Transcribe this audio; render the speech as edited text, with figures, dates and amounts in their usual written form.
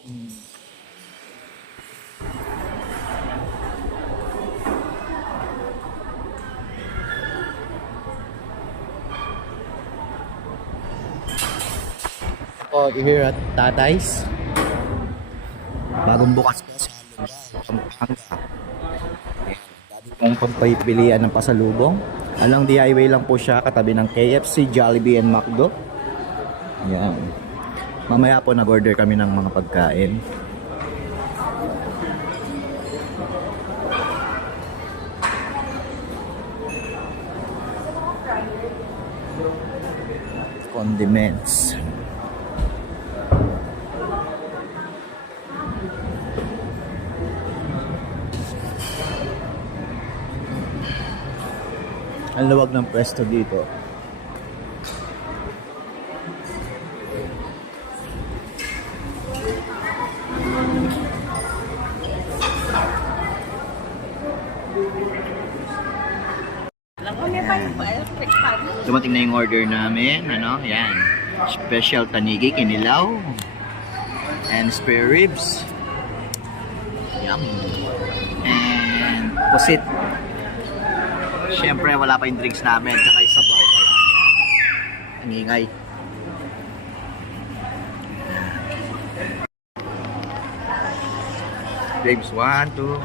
Oh, here at Tatay's. Bagong bukas po sa Lugao, Pampanga. Kung pagpipilian ng pasalubong. Alang DIY lang po siya, katabi ng KFC, Jollibee, and McDo. Yan. Mamaya po nag-order kami ng mga pagkain. Condiments. Ang luwag ng pwesto dito. Dumating na yung order namin, ano, yan. Special tanigi, kinilaw. And spare ribs. Yum. And pusit. Siyempre, wala pa yung drinks namin, tsaka yung sabaw pa lang. Ang ingay. Grapes, 1, 2.